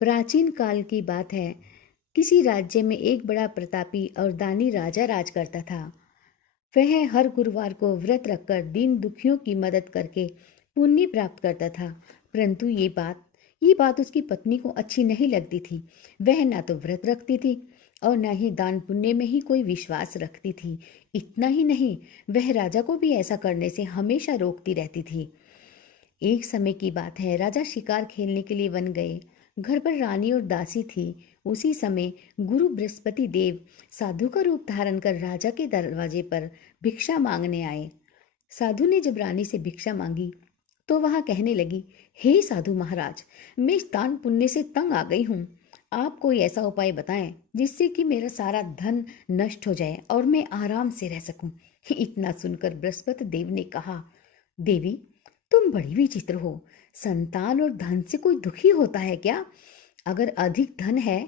प्राचीन काल की बात है। किसी राज्य में एक बड़ा प्रतापी और दानी राजा राज करता था। वह हर गुरुवार को व्रत रखकर दीन दुखियों की मदद करके पुण्य प्राप्त करता था। परंतु ये बात उसकी पत्नी को अच्छी नहीं लगती थी। वह ना तो व्रत रखती थी और ना ही दान पुण्य में ही कोई विश्वास रखती थी। इतना ही नहीं, वह राजा को भी ऐसा करने से हमेशा रोकती रहती थी। एक समय की बात है, राजा शिकार खेलने के लिए वन गए। घर पर रानी और दासी थी। उसी समय गुरु बृहस्पति देव साधु का रूप धारण कर राजा के दरवाजे पर भिक्षा मांगने आए। साधु ने जब रानी से भिक्षा मांगी तो वहां कहने लगी, हे साधु महाराज, मैं इस दान पुण्य से तंग आ गई हूँ। आप कोई ऐसा उपाय बताएं जिससे कि मेरा सारा धन नष्ट हो जाए और मैं आराम से रह सकूं। इतना सुनकर बृहस्पति देव ने कहा, देवी, तुम बड़ी विचित्र हो। संतान और धन से कोई दुखी होता है क्या? अगर अधिक धन है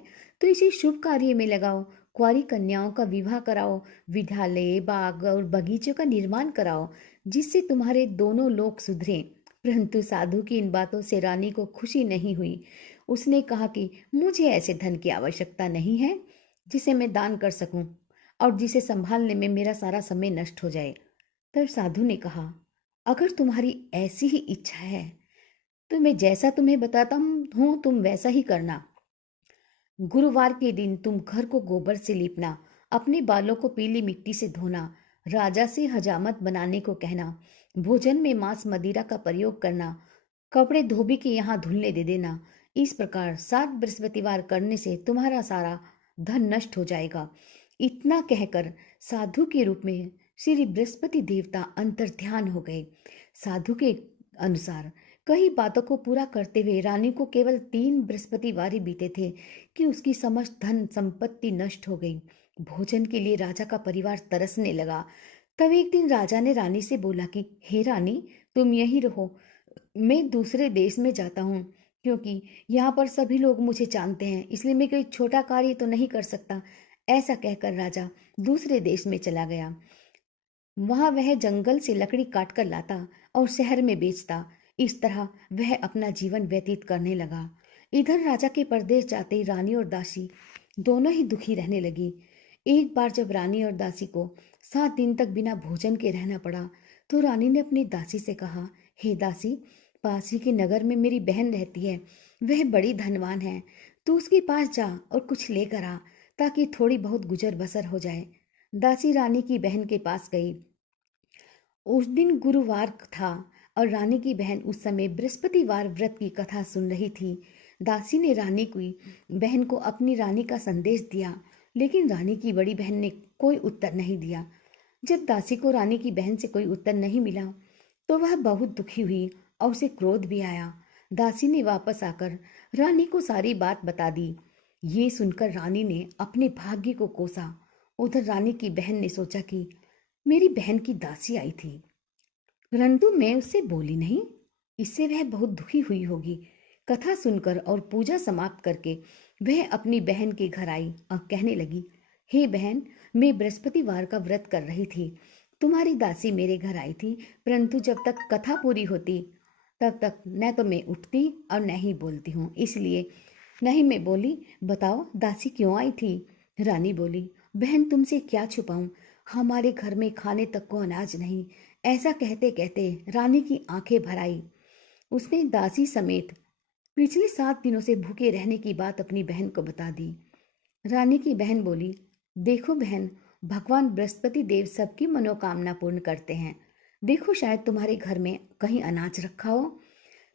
तो इसे शुभ कार्य में लगाओ। कुंवारी कन्याओं का विवाह कराओ, विद्यालय, बाग और बगीचों का निर्माण कराओ, जिससे तुम्हारे दोनों लोग सुधरें। परंतु साधु की इन बातों से रानी को खुशी नहीं हुई। उसने कहा कि मुझे ऐसे धन की आवश्यकता नहीं है जिसे मैं दान कर सकूं और जिसे संभालने में मेरा सारा समय नष्ट हो जाए। तब साधु ने कहा, अगर तुम्हारी ऐसी ही इच्छा है तो मैं जैसा तुम्हें बताता हूँ तुम वैसा ही करना। गुरुवार के दिन तुम घर को गोबर से लीपना, अपने बालों को पीली मिट्टी से धोना, राजा से हजामत बनाने को कहना, भोजन में मांस मदिरा का प्रयोग करना, कपड़े धोबी के यहाँ धुलने दे देना। इस प्रकार 7 बृहस्पतिवार करने से तुम्हारा सारा धन नष्ट हो जाएगा। इतना कहकर साधु के रूप में श्री बृहस्पति देवता अंतर ध्यान हो गए। साधु के अनुसार कई बातों को पूरा करते हुए रानी को केवल 3 बृहस्पतिवार ही बीते थे कि उसकी समस्त धन संपत्ति नष्ट हो गई। भोजन के लिए राजा का परिवार तरसने लगा। तब एक दिन राजा ने रानी से बोला कि हे रानी, तुम यहीं रहो, मैं दूसरे देश में जाता हूँ, क्योंकि यहाँ पर सभी लोग मुझे जानते हैं, इसलिए मैं कोई छोटा कार्य तो नहीं कर सकता। ऐसा कहकर राजा दूसरे देश में चला गया। वहां वह जंगल से लकड़ी काट कर लाता और शहर में बेचता। इस तरह वह अपना जीवन व्यतीत करने लगा। इधर राजा के परदेश जाते रानी और दासी दोनों ही दुखी रहने लगी। एक बार जब रानी और दासी को 7 दिन तक बिना भोजन के रहना पड़ा तो रानी ने अपनी दासी से कहा, हे दासी, पास ही के नगर में मेरी बहन रहती है। वह बड़ी धनवान है। तू उसके पास जा और कुछ लेकर आ, ताकि थोड़ी बहुत गुजर बसर हो जाए। दासी रानी की बहन के पास गई। उस दिन गुरुवार था और रानी की बहन उस समय बृहस्पतिवार व्रत की कथा सुन रही थी। दासी ने रानी की बहन को अपनी रानी का संदेश दिया, लेकिन रानी की बड़ी बहन ने कोई उत्तर नहीं दिया। जब दासी को रानी की बहन से कोई उत्तर नहीं मिला तो वह बहुत दुखी हुई और उसे क्रोध भी आया। दासी ने वापस आकर रानी को सारी बात बता दी। ये सुनकर रानी ने अपने भाग्य को कोसा। उधर रानी की बहन ने सोचा कि मेरी बहन की दासी आई थी, परंतु मैं उससे बोली नहीं, इससे वह बहुत दुखी हुई होगी। कथा सुनकर और पूजा समाप्त करके वह अपनी बहन के घर आई और कहने लगी, हे बहन, मैं बृहस्पतिवार का व्रत कर रही थी। तुम्हारी दासी मेरे घर आई थी, परंतु जब तक कथा पूरी होती तब तक न तो मैं उठती और न ही बोलती हूँ, इसलिए नहीं मैं बोली। बताओ दासी क्यों आई थी? रानी बोली, बहन, तुमसे क्या छुपाऊं, हमारे घर में खाने तक को अनाज नहीं। ऐसा कहते कहते रानी की आंखें भर आई। उसने दासी समेत पिछले 7 दिनों से भूखे रहने की बात अपनी बहन को बता दी। रानी की बहन बोली, देखो बहन, भगवान बृहस्पति देव सबकी मनोकामना पूर्ण करते हैं। देखो, शायद तुम्हारे घर में कहीं अनाज रखा हो।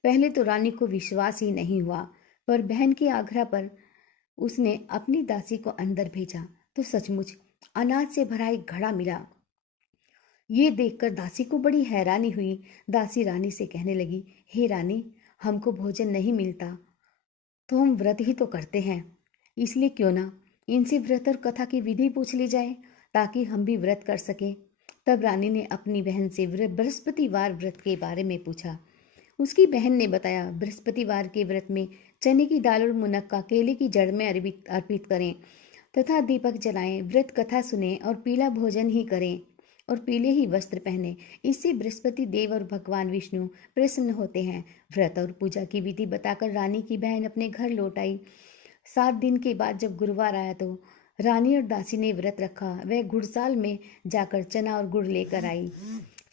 पहले तो रानी को विश्वास ही नहीं हुआ, पर बहन के आग्रह पर उसने अपनी दासी को अंदर भेजा तो सचमुच अनाज से भरा एक घड़ा मिला। ये देखकर दासी को बड़ी हैरानी हुई। दासी रानी से कहने लगी, हे रानी, हमको भोजन नहीं मिलता तो हम व्रत ही तो करते हैं, इसलिए क्यों ना इनसे व्रत और कथा की विधि पूछ ली जाए, ताकि हम भी व्रत कर सकें। तब रानी ने अपनी बहन से बृहस्पतिवार व्रत के बारे में पूछा। उसकी बहन ने बताया, बृहस्पतिवार के व्रत में चने की दाल और मुनक्का केले की जड़ में अर्पित करें तथा दीपक जलाएं, व्रत कथा सुने और पीला भोजन ही करें। और पीले ही वस्त्र पहने। इससे बृहस्पति देव और भगवान विष्णु प्रसन्न होते हैं। व्रत और पूजा की विधि बताकर रानी की बहन अपने घर लौट आई। 7 दिन के बाद जब गुरुवार आया तो रानी और दासी ने व्रत रखा। वह गुड़साल में जाकर चना और गुड़ लेकर आई।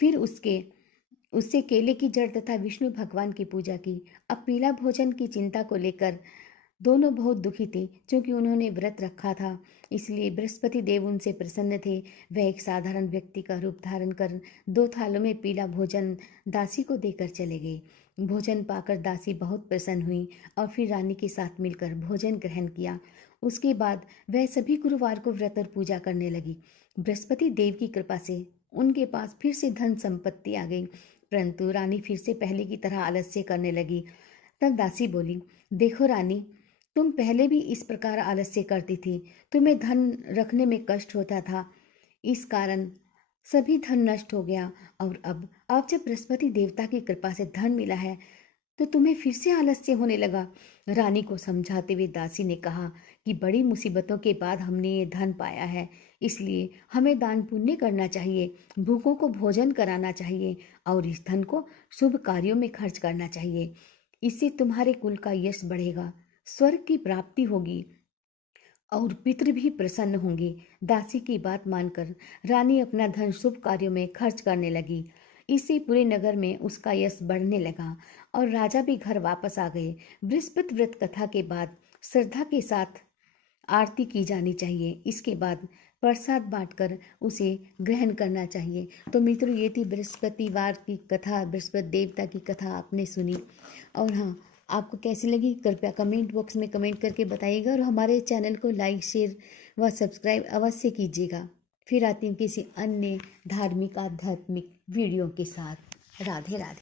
फिर उससे केले की जड़ तथा विष्णु भगवान की पूजा की। अब पीला भोजन की चिंता को लेकर दोनों बहुत दुखी थे, क्योंकि उन्होंने व्रत रखा था। इसलिए बृहस्पति देव उनसे प्रसन्न थे। वह एक साधारण व्यक्ति का रूप धारण कर 2 थालों में पीला भोजन दासी को देकर चले गए। भोजन पाकर दासी बहुत प्रसन्न हुई और फिर रानी के साथ मिलकर भोजन ग्रहण किया। उसके बाद वह सभी गुरुवार को व्रत और पूजा करने लगी। बृहस्पति देव की कृपा से उनके पास फिर से धन संपत्ति आ गई, परंतु रानी फिर से पहले की तरह आलस्य करने लगी। तब दासी बोली, देखो रानी, तुम पहले भी इस प्रकार आलस्य करती थी। तुम्हें धन रखने में कष्ट होता था, इस कारण सभी धन नष्ट हो गया। और अब जब बृहस्पति देवता की कृपा से धन मिला है तो तुम्हें फिर से आलस्य होने लगा। रानी को समझाते हुए दासी ने कहा कि बड़ी मुसीबतों के बाद हमने ये धन पाया है, इसलिए हमें दान पुण्य करना चाहिए, भूखों को भोजन कराना चाहिए और इस धन को शुभ कार्यों में खर्च करना चाहिए। इससे तुम्हारे कुल का यश बढ़ेगा, स्वर्ग की प्राप्ति होगी और पितृ भी प्रसन्न होंगे। दासी की बात मानकर रानी अपना धन शुभ कार्यों में खर्च करने लगी। इससे पूरे नगर में उसका यश बढ़ने लगा और राजा भी घर वापस आ गए। बृहस्पति व्रत कथा के बाद श्रद्धा के साथ आरती की जानी चाहिए। इसके बाद प्रसाद बांटकर उसे ग्रहण करना चाहिए। तो मित्रों, ये थी बृहस्पतिवार की कथा, बृहस्पति देवता की कथा आपने सुनी। और हाँ, आपको कैसी लगी कृपया कमेंट बॉक्स में कमेंट करके बताइएगा और हमारे चैनल को लाइक, शेयर व सब्सक्राइब अवश्य कीजिएगा। फिर आती हूँ किसी अन्य धार्मिक आध्यात्मिक वीडियो के साथ। राधे राधे।